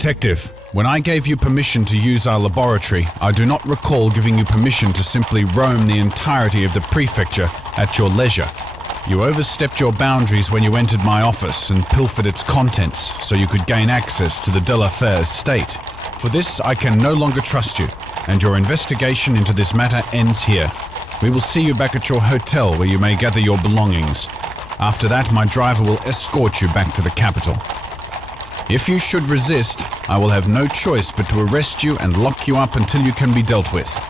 Detective, when I gave you permission to use our laboratory, I do not recall giving you permission to simply roam the entirety of the prefecture at your leisure. You overstepped your boundaries when you entered my office and pilfered its contents so you could gain access to the De La Fere estate. For this, I can no longer trust you, and your investigation into this matter ends here. We will see you back at your hotel where you may gather your belongings. After that, my driver will escort you back to the capital. If you should resist, I will have no choice but to arrest you and lock you up until you can be dealt with.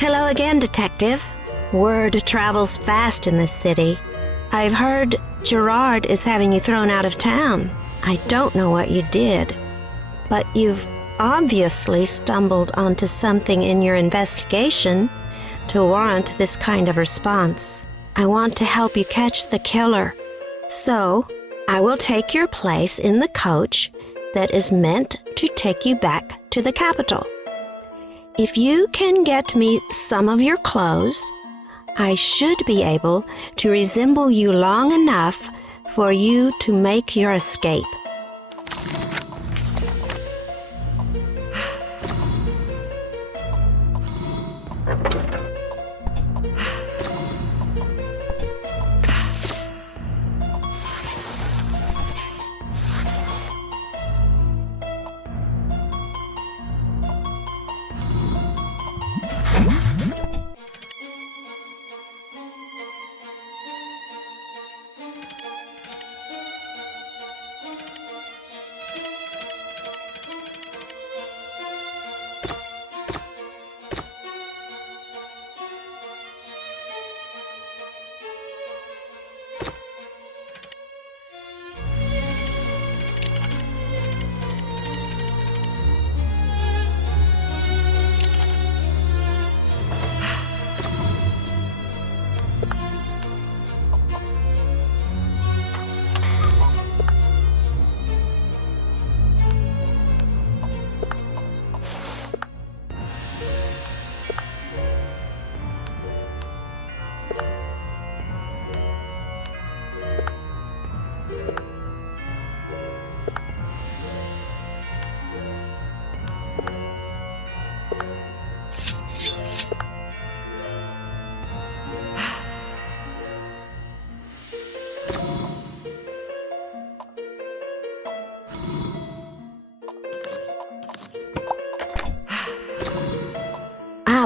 Hello again, Detective. Word travels fast in this city. I've heard Gerard is having you thrown out of town. I don't know what you did, but you've obviously stumbled onto something in your investigation to warrant this kind of response. I want to help you catch the killer. So, I will take your place in the coach that is meant to take you back to the capital. If you can get me some of your clothes, I should be able to resemble you long enough for you to make your escape.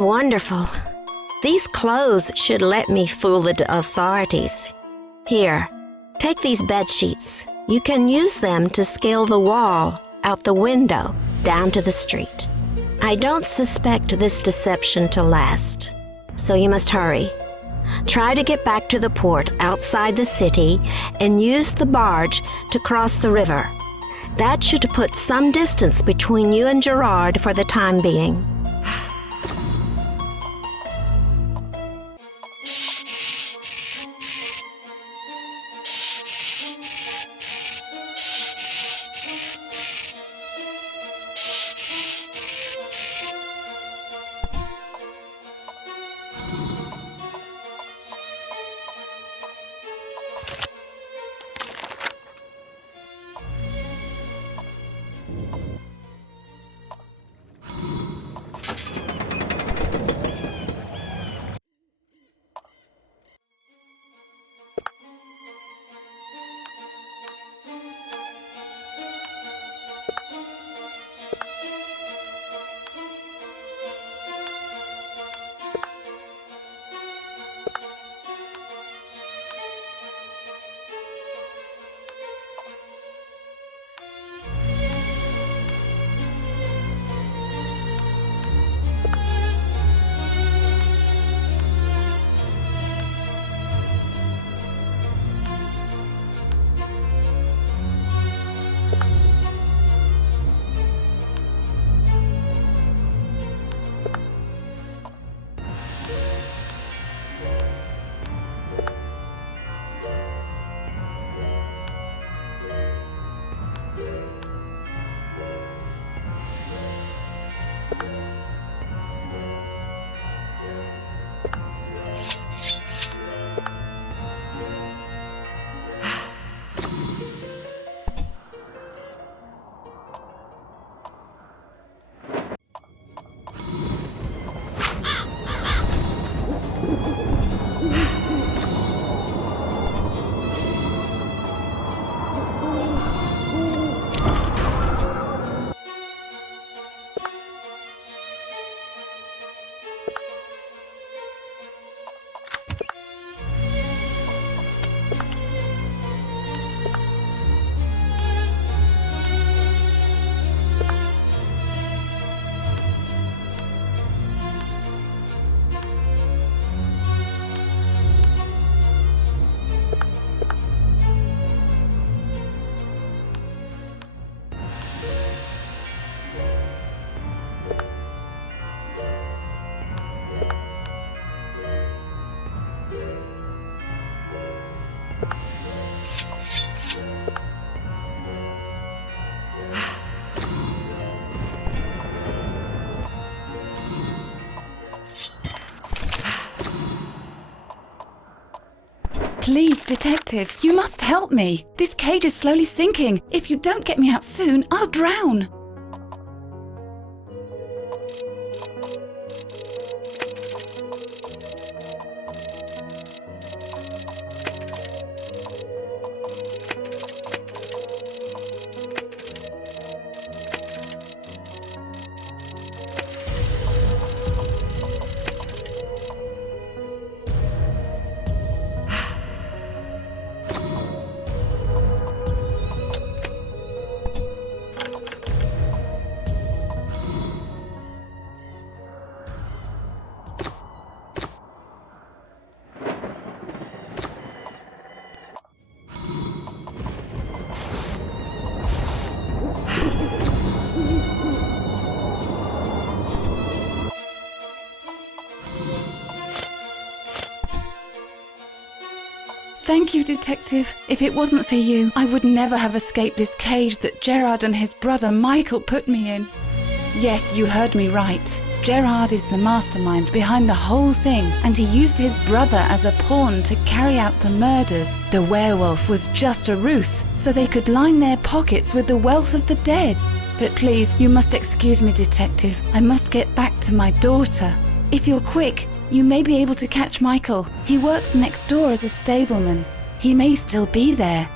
Wonderful. These clothes should let me fool the authorities. Here, take these bed sheets. You can use them to scale the wall out the window down to the street. I don't suspect this deception to last, so you must hurry. Try to get back to the port outside the city and use the barge to cross the river. That should put some distance between you and Gerard for the time being. Please, Detective, you must help me. This cage is slowly sinking. If you don't get me out soon, I'll drown. Thank you, Detective. If it wasn't for you, I would never have escaped this cage that Gerard and his brother Michael put me in. Yes, you heard me right. Gerard is the mastermind behind the whole thing, and he used his brother as a pawn to carry out the murders. The werewolf was just a ruse, so they could line their pockets with the wealth of the dead. But please, you must excuse me, Detective. I must get back to my daughter. If you're quick, you may be able to catch Michael. He works next door as a stableman. He may still be there.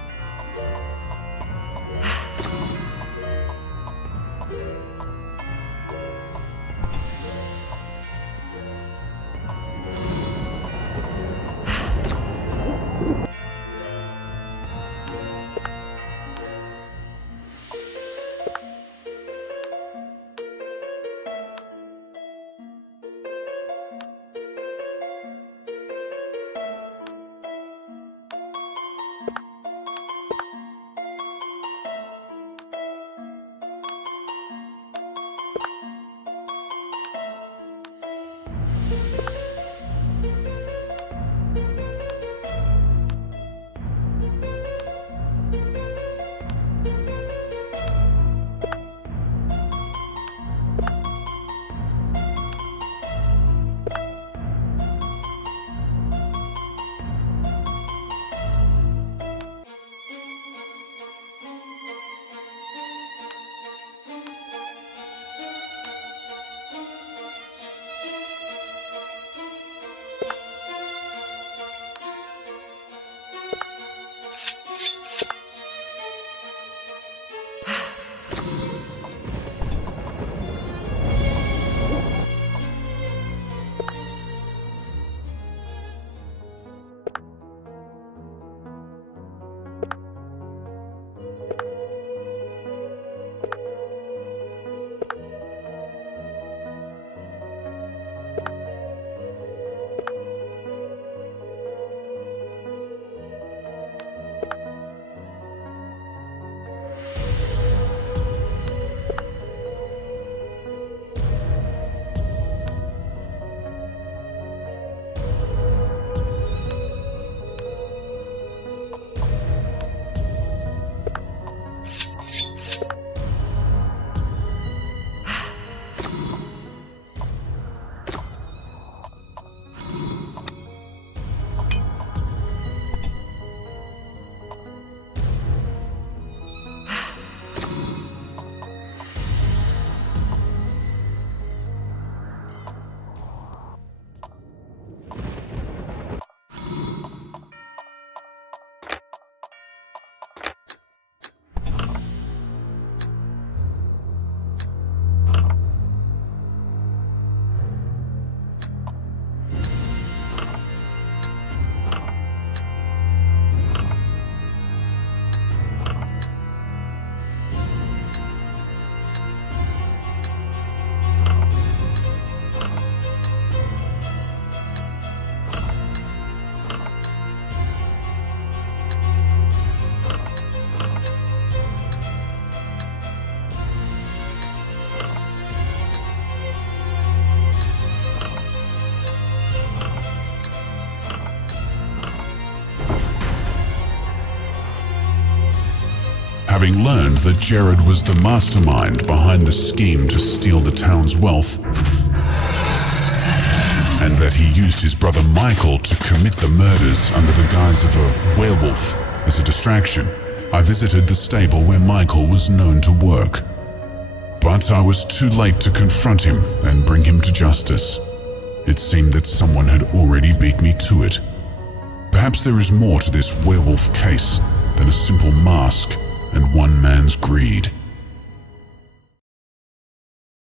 Having learned that Gerard was the mastermind behind the scheme to steal the town's wealth, and that he used his brother Michael to commit the murders under the guise of a werewolf. As a distraction, I visited the stable where Michael was known to work. But I was too late to confront him and bring him to justice. It seemed that someone had already beat me to it. Perhaps there is more to this werewolf case than a simple mask and one man's greed.